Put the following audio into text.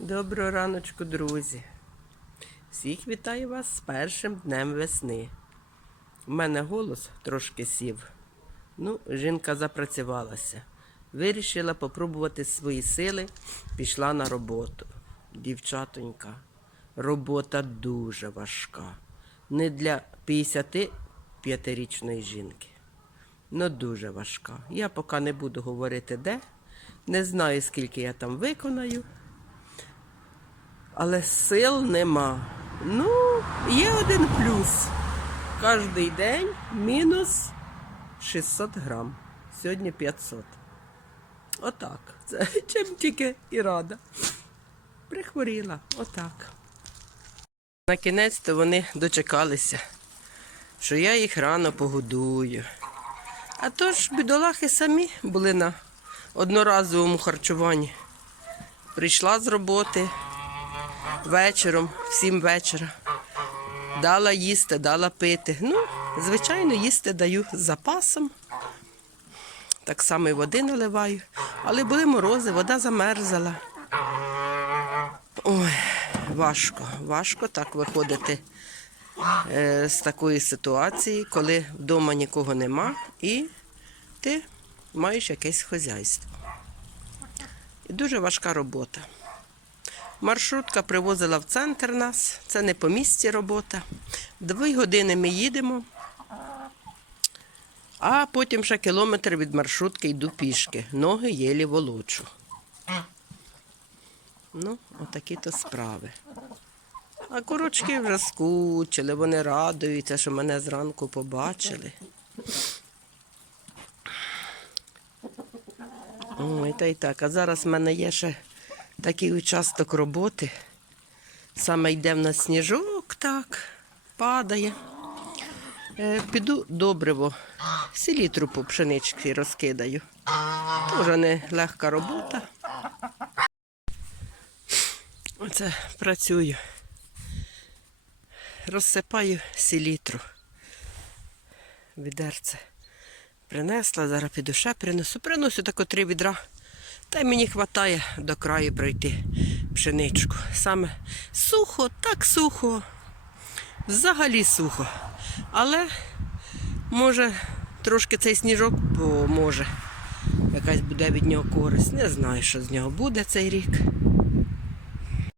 Доброго раночку, друзі. Всіх вітаю вас з першим днем весни. У мене голос трошки сів. Ну, жінка запрацювалася. Вирішила попробувати свої сили, пішла на роботу. Дівчатонька, робота дуже важка. Не для 55-річної жінки. Ну, дуже важка. Я поки не буду говорити де. Не знаю, скільки я там виконаю але сил нема. Ну, є один плюс. Кожний день мінус 600 грам. Сьогодні 500. Отак. Це чим тільки і рада. Прихворіла. Отак. На кінець то вони дочекалися, що я їх рано погодую. А то ж бідолахи самі були на одноразовому харчуванні. Прийшла з роботи, вечором, в сім вечора. Дала їсти, дала пити. Ну, звичайно, їсти даю з запасом. Так само і води наливаю. Але були морози, вода замерзала. Ой, важко, важко так виходити е, з такої ситуації, коли вдома нікого нема і ти маєш якесь хазяйство. І дуже важка робота. Маршрутка привозила в центр нас. Це не по місці робота. Дві години ми їдемо, а потім ще кілометр від маршрутки йду пішки. Ноги єлі волочу. Ну, отакі то справи. А курочки вже скучили, вони радуються, що мене зранку побачили. Ой, та й так. А зараз в мене є ще такий участок роботи. Саме йде в нас сніжок, так, падає. Е, піду добриво, селітру по пшеничці розкидаю. Тоже не легка робота. Оце працюю. Розсипаю селітру. Відерце принесла, зараз піду ще принесу. Приносю тако три відра. Та й мені вистачає до краю пройти пшеничку. Саме сухо, так сухо, взагалі сухо. Але може трошки цей сніжок поможе. Якась буде від нього користь. Не знаю, що з нього буде цей рік.